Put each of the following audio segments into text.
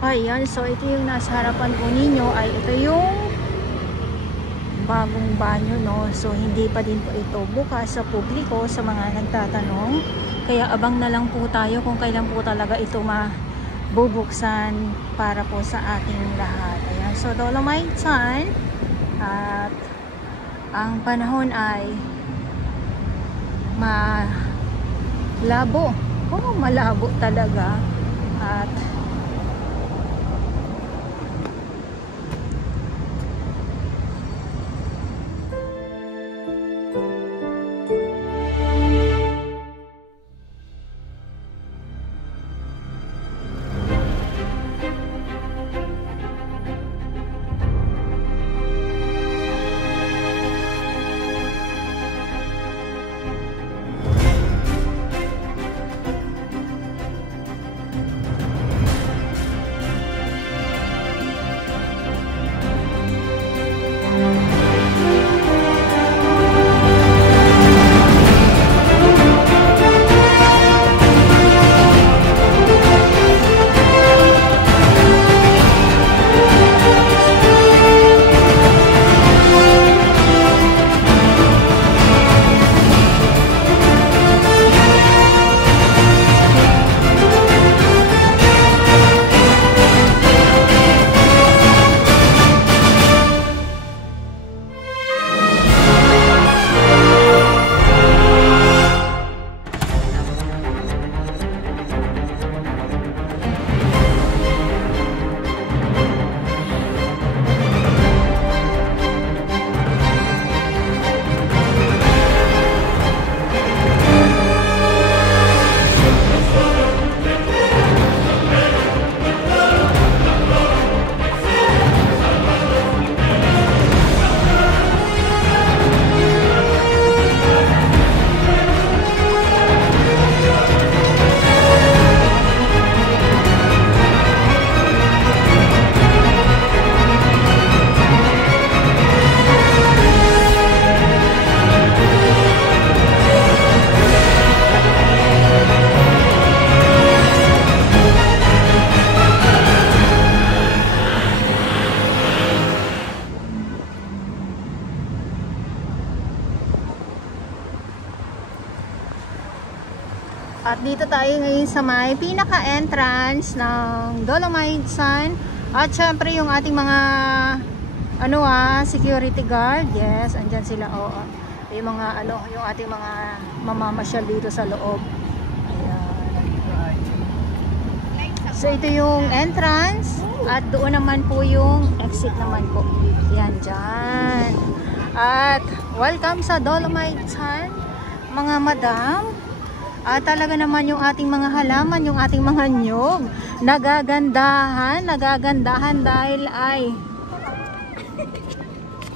Ayan, so ito yung nasa harapan po ninyo ay ito yung bagong banyo, no? So hindi pa din po ito bukas sa publiko sa mga nagtatanong. Kaya abang na lang po tayo kung kailan po talaga ito mabubuksan para po sa ating lahat. Ayan, so Dolomite Sun at ang panahon ay malabo. Oh, malabo talaga. At dito tayo ngayon sa may pinaka-entrance ng Dolomite Sun. At syempre yung ating mga security guard. Yes, andyan sila. Oo. Yung mga yung ating mga mamamasyal dito sa loob. Ayan. So ito yung entrance at doon naman po yung exit naman po. Yan dyan. At welcome sa Dolomite Sun, mga madam. At talaga naman yung ating mga halaman, yung ating mga nyog, nagagandahan dahil ay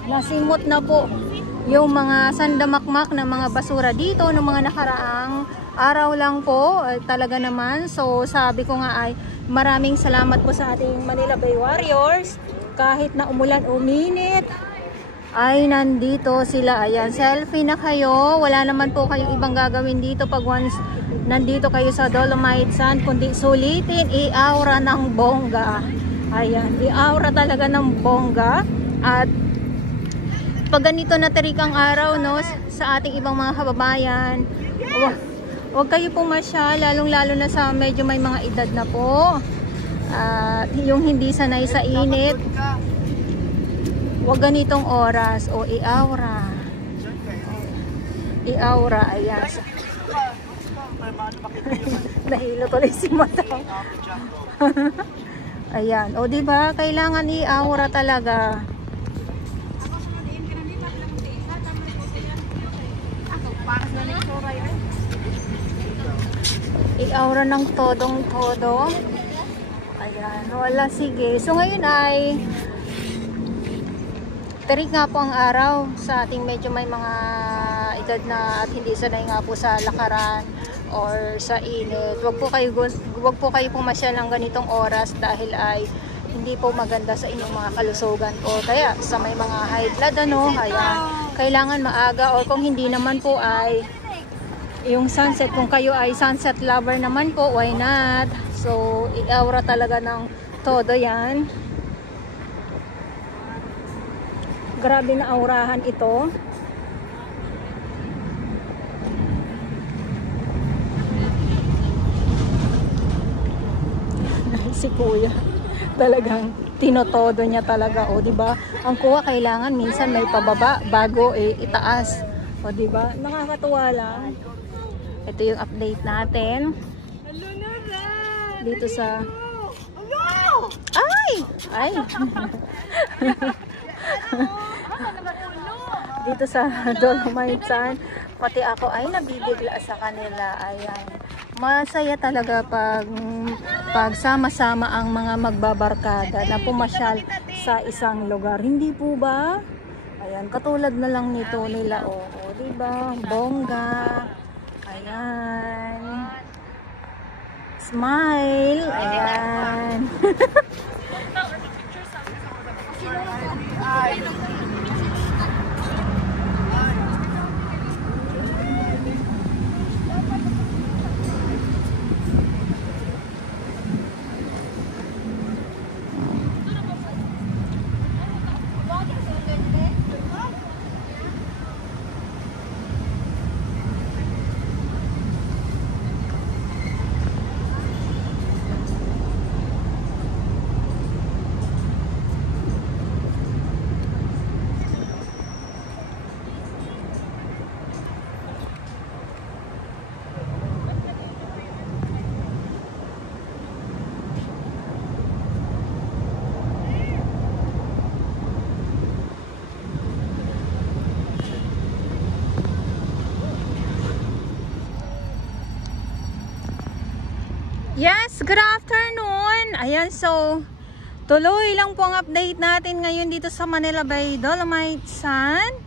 nasimot na po yung mga sandamakmak na mga basura dito ng mga nakaraang araw lang po. Talaga naman, so sabi ko nga ay maraming salamat po sa ating Manila Bay Warriors. Kahit na umulan uminit ay nandito sila. Ayan, selfie na kayo. Wala naman po kayong ibang gagawin dito pag once nandito kayo sa Dolomite Sun, kundi sulitin, i-aura ng bongga. Ayan, i-aura talaga ng bongga. At pag ganito na tarikang araw, no, sa ating ibang mga kababayan, huwag kayo pumasya, lalong-lalo na sa medyo may mga edad na po. At yung hindi sanay sa init, huwag ganitong oras. O i-aura. I-aura, ayan. Nahilo tuloy si madam. Ayan. O diba, kailangan i-aura talaga. I-aura ng todong-todo. Ayan. Wala, sige. So ngayon ay tarik nga po ang araw sa ating medyo may mga edad na at hindi sanay nga po sa lakaran or sa init. Wag po kayo pumasyal ng ganitong oras dahil ay hindi po maganda sa inyong mga kalusugan o kaya sa may mga high blood kaya kailangan maaga or kung hindi naman po ay yung sunset, kung kayo ay sunset lover naman po, why not? So i-aura talaga ng Todo yan. Grabe na aurahan ito. Si kuya talagang tinotodo niya talaga, o di ba? Ang kuha kailangan minsan may pababa bago itaas, o di ba? Nakakatuwa lang. Ito yung update natin dito sa ay dito sa Dolomites Sand. Pati ako ay nabibigla sa kanila. Ayan, masaya talaga pag sama-sama ang mga magbabarkada na pumasyal sa isang lugar, hindi po ba? Ayan, katulad na lang nito nila, di ba? Bongga. Ayan, smile. Ayan. Yes, good afternoon. Ayan, so tuloy lang po ang update natin ngayon dito sa Manila Bay, Dolomites Sand.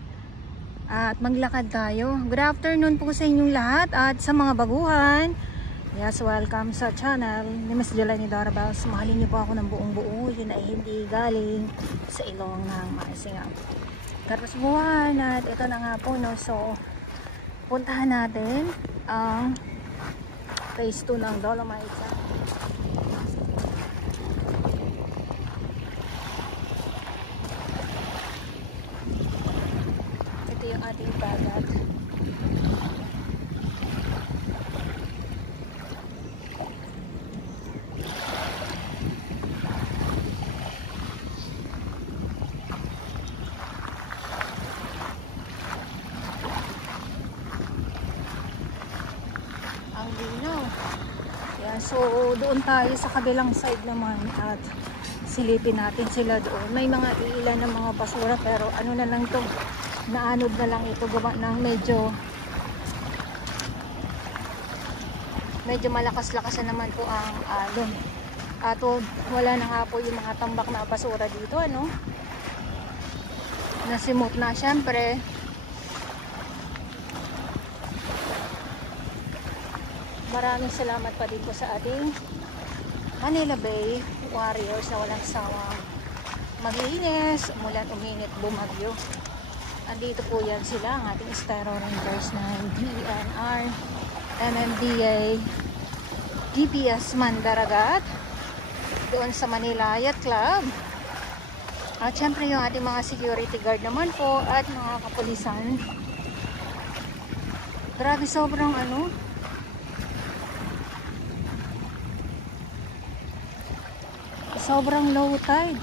At maglakad tayo. Good afternoon po sa inyong lahat at sa mga baguhan. Yes, welcome sa channel ni Miss Jelani Darabels. Mahalin niyo po ako ng buong buo. Yun ay hindi galing sa ilong ng Maisingaw. Karasbuhan at ito na nga po, no. So, puntahan natin ang phase 2 ng Dolomites Sand. Ito yung ating dagat. Ang linaw. Yeah, so doon tayo sa kabilang side naman at silipin natin sila doon. May mga iilan ng mga basura pero ano na lang to, naanod na lang ito, gawa ng medyo malakas-lakas na naman po ang alon. At wala na nga po yung mga tambak na basura dito, ano, nasimot na syempre. Maraming salamat pa din po sa ating Manila Bay Warriors na walang sawang maglinis, umulan, uminit, bumagyo. Andito po yan sila, ang ating Estero Rangers ng DNR, MMDA, DPS Mandaragat, doon sa Manila Yacht Club. At syempre yung ating mga security guard naman po at mga kapulisan. Grabe, sobrang ano, sobrang low tide.